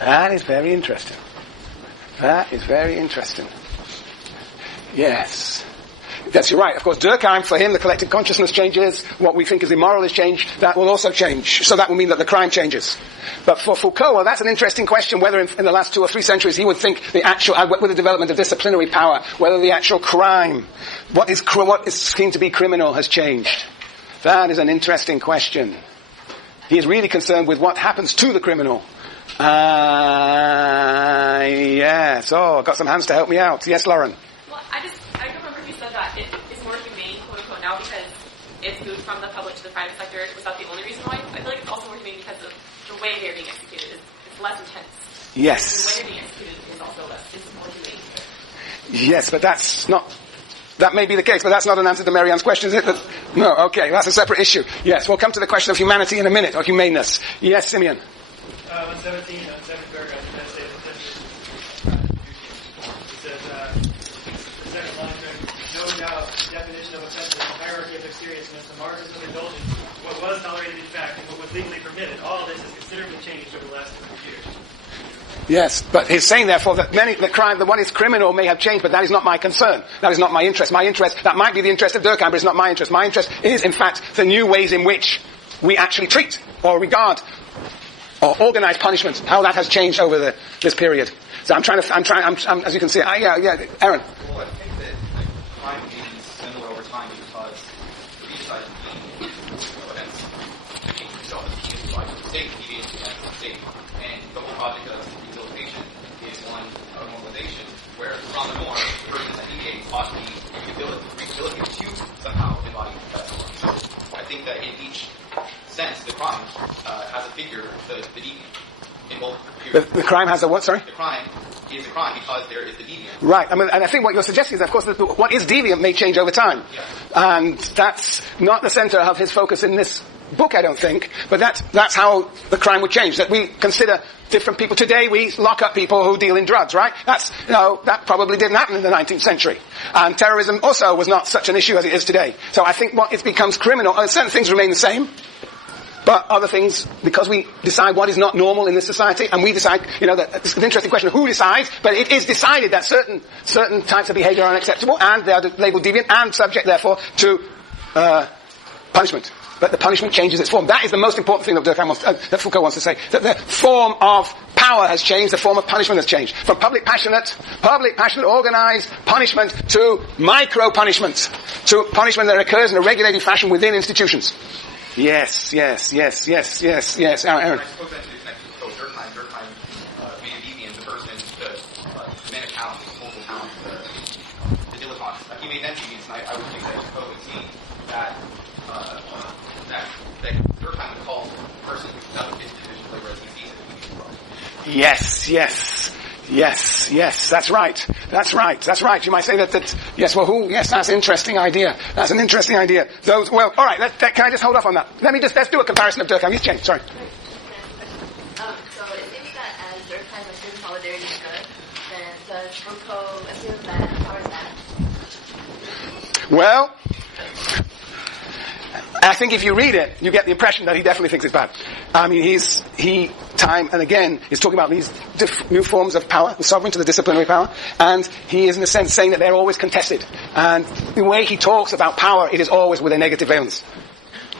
That is very interesting. That is very interesting. Yes. Yes, you're right. Of course, Durkheim, for him, the collective consciousness changes. What we think is immoral is changed. That will also change. So that will mean that the crime changes. But for Foucault, well, that's an interesting question, whether in the last 2 or 3 centuries he would think the actual, with the development of disciplinary power, whether the actual crime, what is seen to be criminal has changed. That is an interesting question. He is really concerned with what happens to the criminal. Yes. Oh, I've got some hands to help me out. Yes, Lauren. Well, I remember you said that it is more humane, quote unquote, now because it's moved from the public to the private sector. Was that the only reason why? I feel like it's also more humane because of the way they're being executed. It's less intense. Yes. The way they're being executed is also more humane. Yes, but that may be the case, but that's not an answer to Marianne's question, is it? No, okay, that's a separate issue. Yes, we'll come to the question of humanity in a minute, or humaneness. Yes, Simeon. On 17, on 7th paragraph, the United States it says, the second line, no doubt, the definition of offense is a hierarchy of seriousness, the margins of indulgence, what was tolerated in fact, and what was legally permitted. All this has considerably changed over the last 200 years. Yes, but he's saying, therefore, that what is criminal may have changed, but that is not my concern. That is not my interest. My interest, that might be the interest of Durkheim, but it's not my interest. My interest is, in fact, the new ways in which we actually treat or regard or organize punishment, how that has changed over this period. So I'm as you can see, Aaron. Well, I think that crime being similar over time because each side of the events change itself as deviating by the state, deviating against the state. And the whole project of rehabilitation is one of normalization, where from the norm, the person that deviates ought to be rehabilitated to somehow embody that norm. So I think that in each sense, the crime has a figure, the deviant, in both periods. The crime has a what, sorry? The crime is a crime because there is the deviant. Right, and I think what you're suggesting is, of course, that what is deviant may change over time. Yeah. And that's not the center of his focus in this book, I don't think, but that's how the crime would change, that we consider different people. Today we lock up people who deal in drugs, right? That probably didn't happen in the 19th century. And terrorism also was not such an issue as it is today. So I think it becomes criminal, certain things remain the same, but other things, because we decide what is not normal in this society, and we decide, that it's an interesting question of who decides, but it is decided that certain types of behavior are unacceptable, and they are labeled deviant, and subject, therefore, to punishment. But the punishment changes its form. That is the most important thing that Foucault wants to say. That the form of power has changed, the form of punishment has changed. From public passionate, organized punishment to micro-punishment, to punishment that occurs in a regulated fashion within institutions. Yes. Aaron. I suppose that's to connect to Durkheim being a deviant, the person, the man of talent, the multiple talent, the dilettante. He made them deviants, and I would think that Foucault would see that Durkheim would call the person who doesn't fit the division of labor as he sees it. Yes, that's right. You might say that yes, that's an interesting idea. That's an interesting idea. All right, can I just hold off on that? Let's do a comparison of Durkheim. He's changed, sorry. So it seems that as Durkheim assumes solidarity is good, then does Foucault assume that power is bad? Well, I think if you read it, you get the impression that he definitely thinks it's bad. I mean, he time and again is talking about these new forms of power, the sovereign to the disciplinary power, and he is in a sense saying that they're always contested. And the way he talks about power, it is always with a negative valence.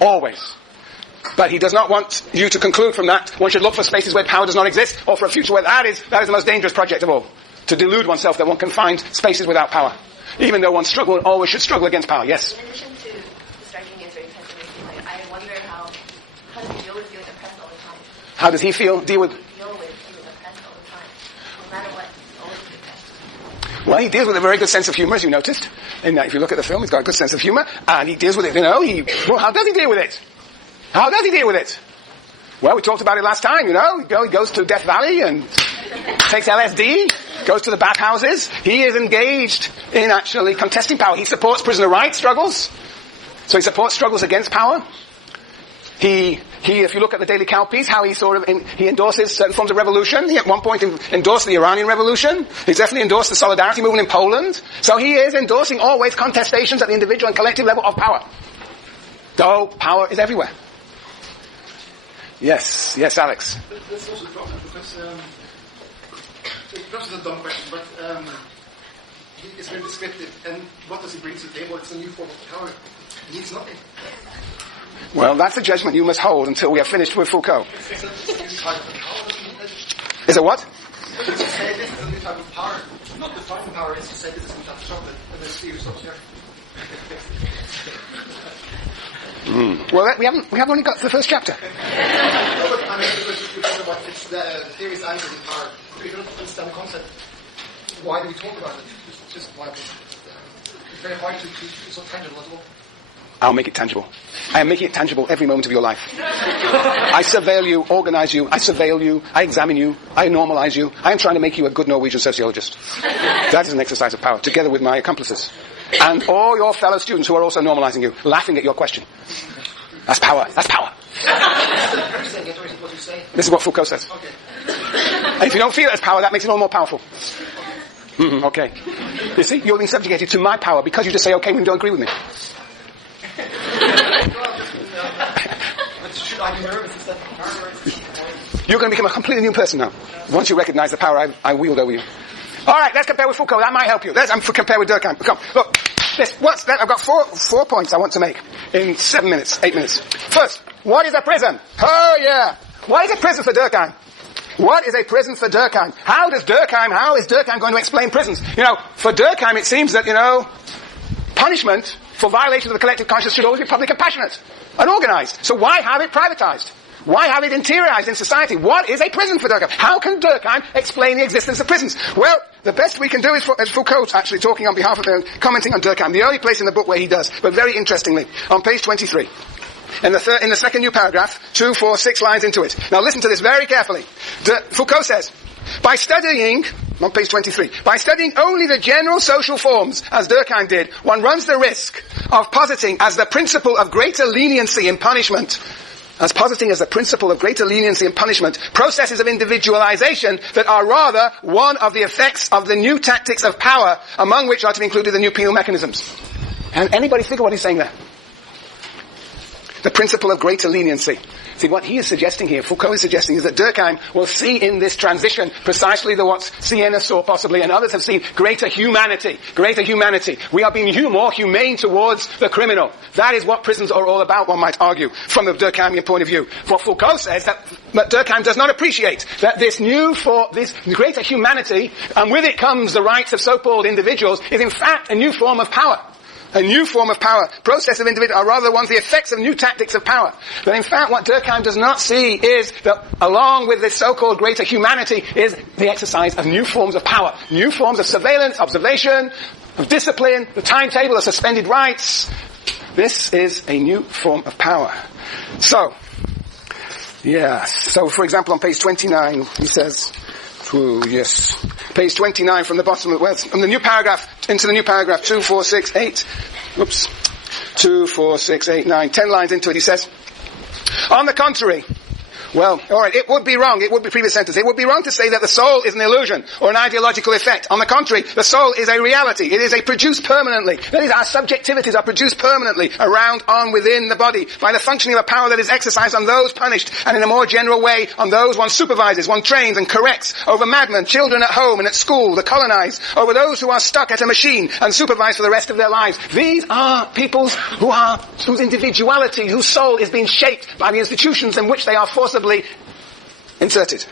Always. But he does not want you to conclude from that one should look for spaces where power does not exist, or for a future where that is the most dangerous project of all. To delude oneself that one can find spaces without power. Even though one always should struggle against power, yes. In addition to striking me as very pessimistic, I wonder how does he deal with feeling oppressed all the time? How does he deal with Deal with feeling oppressed all the time. No matter what, he's always oppressed. Well, he deals with a very good sense of humor, as you noticed. And if you look at the film, he's got a good sense of humor, and he deals with it, how does he deal with it? How does he deal with it? Well, we talked about it last time, he goes to Death Valley and takes LSD, goes to the bathhouses. He is engaged in actually contesting power. He supports prisoner rights struggles. So he supports struggles against power. He, if you look at the Daily Cow piece, how he endorses certain forms of revolution. He at one point endorsed the Iranian Revolution. He's definitely endorsed the Solidarity movement in Poland. So he is endorsing always contestations at the individual and collective level of power. Though power is everywhere. Yes, Alex. That's also a problem because Perhaps it's a dumb question, but it's very descriptive. And what does he bring to the table? It's a new form of power. He needs nothing. Well, that's a judgment you must hold until we have finished with Foucault. It's a new type of power. Is it what? It's to say this is a new type of power. Not defining power, it's to say this is a new type of chocolate. And this theory stops here. Well, we haven't only got to the first chapter. No, but I mean, because you talk about it's the theory is anchored in power. If you don't understand the concept, why do we talk about it? It's just why it's very hard to it's not tangible at all. I'll make it tangible. I am making it tangible every moment of your life. I surveil you, organize you, I surveil you, I examine you, I normalize you. I am trying to make you a good Norwegian sociologist. That is an exercise of power, together with my accomplices. And all your fellow students who are also normalizing you, laughing at your question. That's power. That's power. This is what Foucault says. Okay. And if you don't feel it as power, that makes it all more powerful. Okay. You see, you're being subjugated to my power because you just say okay when you don't agree with me. You're going to become a completely new person now, once you recognize the power I wield over you. All right, let's compare with Foucault. That might help you. Let's compare with Durkheim. Come, look. I've got four points I want to make in 8 minutes. First, what is a prison? Oh yeah. What is a prison for Durkheim? What is a prison for Durkheim? How is Durkheim going to explain prisons? For Durkheim it seems that, punishment for violation of the collective conscience should always be public and passionate and organized. So why have it privatized? Why have it interiorized in society? What is a prison for Durkheim? How can Durkheim explain the existence of prisons? Well, the best we can do is Foucault's actually talking on behalf of commenting on Durkheim. The only place in the book where he does, but very interestingly, on page 23. In the second new paragraph, 2, 4, 6 lines into it. Now listen to this very carefully. Foucault says, by studying, on page 23, by studying only the general social forms, as Durkheim did, one runs the risk of positing as the principle of greater leniency in punishment, processes of individualization that are rather one of the effects of the new tactics of power, among which are to be included the new penal mechanisms. And anybody figure what he's saying there? The principle of greater leniency. See, what he is suggesting here, Foucault is suggesting, is that Durkheim will see in this transition precisely what Siena saw possibly, and others have seen, greater humanity. We are being more humane towards the criminal. That is what prisons are all about, one might argue, from the Durkheimian point of view. What Foucault says that Durkheim does not appreciate that this greater humanity, and with it comes the rights of so-called individuals, is in fact a new form of power. A new form of power. Process of individual are rather the ones, the effects of new tactics of power. But in fact, what Durkheim does not see is that along with this so-called greater humanity is the exercise of new forms of power. New forms of surveillance, observation, of discipline, the timetable of suspended rights. This is a new form of power. So, for example, on page 29, he says, page 29 from the bottom from the new paragraph into the new paragraph, 2, 4, 6, 8, 2, 4, 6, 8, 9, 10 lines into it, he says, on the contrary, well, alright, it would be previous sentence, it would be wrong to say that the soul is an illusion or an ideological effect. On the contrary, the soul is a reality. It is produced permanently. That is, our subjectivities are produced permanently within the body by the functioning of a power that is exercised on those punished, and in a more general way on those one supervises, one trains and corrects, over madmen, children at home and at school, the colonized, over those who are stuck at a machine and supervised for the rest of their lives. These are peoples whose individuality, whose soul is being shaped by the institutions in which they are forcibly inserted.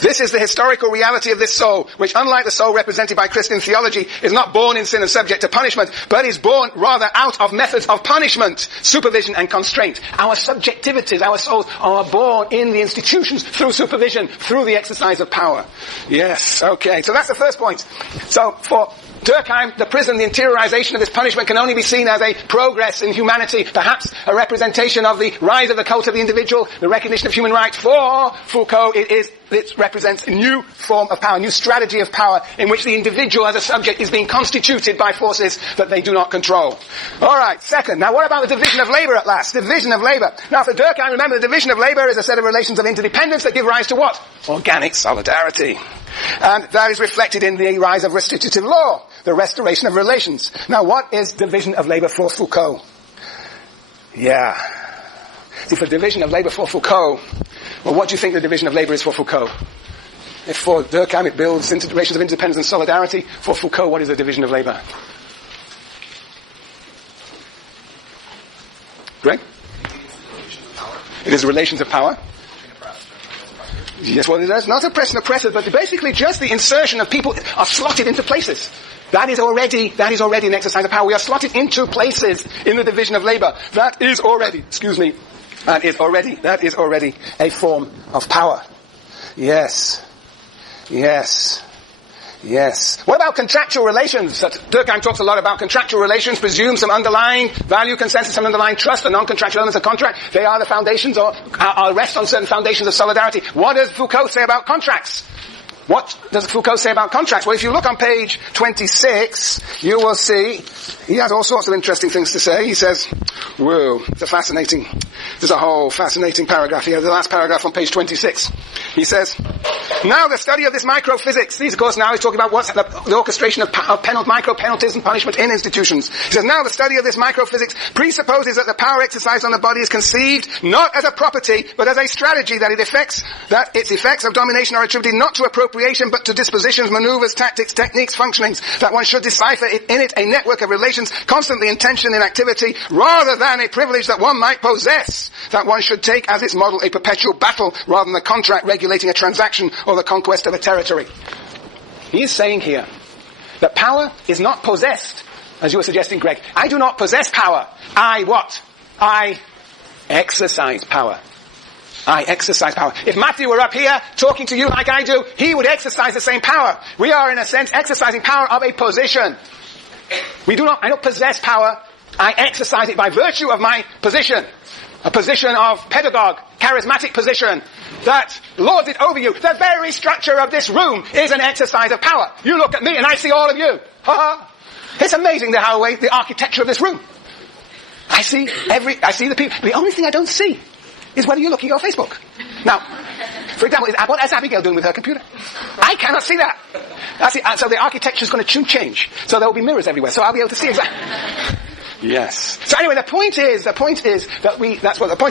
This is the historical reality of this soul, which, unlike the soul represented by Christian theology, is not born in sin and subject to punishment, but is born rather out of methods of punishment, supervision and constraint. Our subjectivities, our souls, are born in the institutions through supervision, through the exercise of power. Yes, okay. So that's the first point. So for Durkheim, the prison, the interiorization of this punishment can only be seen as a progress in humanity, perhaps a representation of the rise of the cult of the individual, the recognition of human rights. For Foucault, it represents a new form of power, a new strategy of power in which the individual as a subject is being constituted by forces that they do not control. Alright, second. Now what about the division of labor at last? Division of labor. Now for Durkheim, remember the division of labor is a set of relations of interdependence that give rise to what? Organic solidarity. And that is reflected in the rise of restitutive law, the restoration of relations. Now what is division of labor for Foucault? See, for division of labor for Foucault, well, what do you think the division of labor is for Foucault? If for Durkheim it builds relations of interdependence and solidarity, for Foucault, what is the division of labor? Greg? It is the relations of power. Yes, well, it's not oppressor and oppressor, but basically just the insertion of people are slotted into places. That is already an exercise of power. We are slotted into places in the division of labor. That is already a form of power. Yes. What about contractual relations? Durkheim talks a lot about contractual relations, presumes some underlying value consensus, some underlying trust, the non-contractual elements of contract. They are the foundations, or are rest on certain foundations of solidarity. What does Foucault say about contracts? What does Foucault say about contracts? Well, if you look on page 26, you will see he has all sorts of interesting things to say. He says, whoa, there's a whole fascinating paragraph here, the last paragraph on page 26. He says, now the study of this microphysics, these of course now he's talking about what's the orchestration of micro-penalties and punishment in institutions. He says, now the study of this microphysics presupposes that the power exercised on the body is conceived not as a property, but as a strategy, that its effects of domination are attributed not to appropriation, but to dispositions, maneuvers, tactics, techniques, functionings, that one should decipher in it a network of relations constantly in tension, in activity, rather than a privilege that one might possess, that one should take as its model a perpetual battle rather than a contract regulating a transaction or the conquest of a territory. He is saying here that power is not possessed, as you were suggesting, Greg. I do not possess power. I exercise power. I exercise power. If Matthew were up here talking to you like I do, he would exercise the same power. We are, in a sense, exercising power of a position. I don't possess power. I exercise it by virtue of my position. A position of pedagogue, charismatic position that lords it over you. The very structure of this room is an exercise of power. You look at me and I see all of you. It's amazing the architecture of this room. I see the people. The only thing I don't see is whether you're looking at your Facebook. Now, for example, what is Abigail doing with her computer? I cannot see that. So the architecture is going to change. So there will be mirrors everywhere. So I'll be able to see exactly. Yes. So anyway, the point is that the point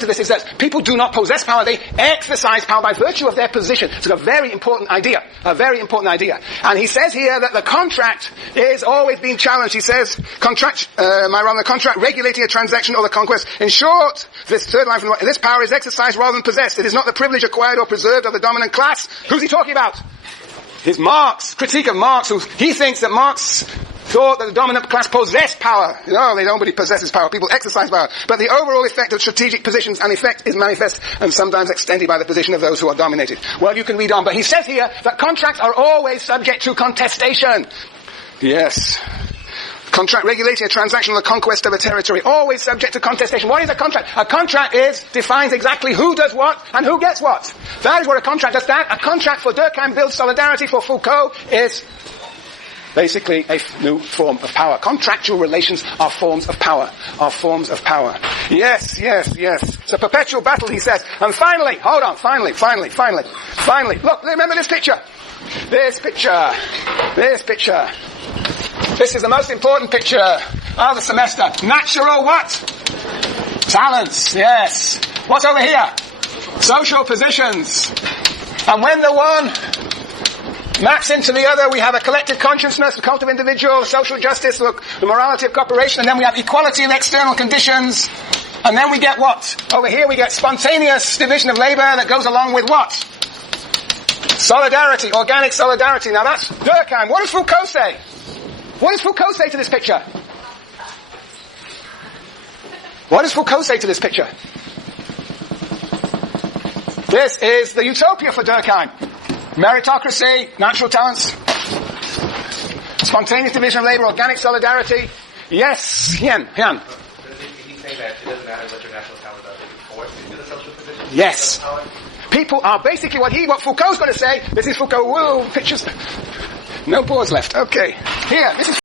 of this is that people do not possess power, they exercise power by virtue of their position. It's a very important idea. And he says here that the contract is always being challenged. He says, contract regulating a transaction or the conquest. In short, this third line from this power is exercised rather than possessed. It is not the privilege acquired or preserved of the dominant class. Who's he talking about? It's Marx, critique of Marx, he thinks that Marx thought that the dominant class possessed power. No, nobody possesses power. People exercise power. But the overall effect of strategic positions and effect is manifest and sometimes extended by the position of those who are dominated. Well, you can read on. But he says here that contracts are always subject to contestation. Yes. Contract regulating a transaction or the conquest of a territory. Always subject to contestation. What is a contract? A contract defines exactly who does what and who gets what. That is what a contract does. A contract for Durkheim builds solidarity. For Foucault is basically a new form of power. Contractual relations are forms of power. Yes. It's a perpetual battle, he says. And finally, look, remember this picture. This is the most important picture of the semester. Natural what? Talents, yes. What's over here? Social positions. And when the one maps into the other, we have a collective consciousness, the cult of individual, social justice, the morality of cooperation, and then we have equality of external conditions. And then we get what? Over here we get spontaneous division of labor that goes along with what? Solidarity, organic solidarity. Now that's Durkheim. What does Foucault say? What does Foucault say to this picture? This is the utopia for Durkheim. Meritocracy, natural talents, spontaneous division of labor, organic solidarity. Yes, Jan. Does he say that it doesn't matter what your natural talents are, you're forced into the social position? Yes. People are basically what Foucault's going to say. This is Foucault. Whoa, pictures. No boards left. Okay. Here, this is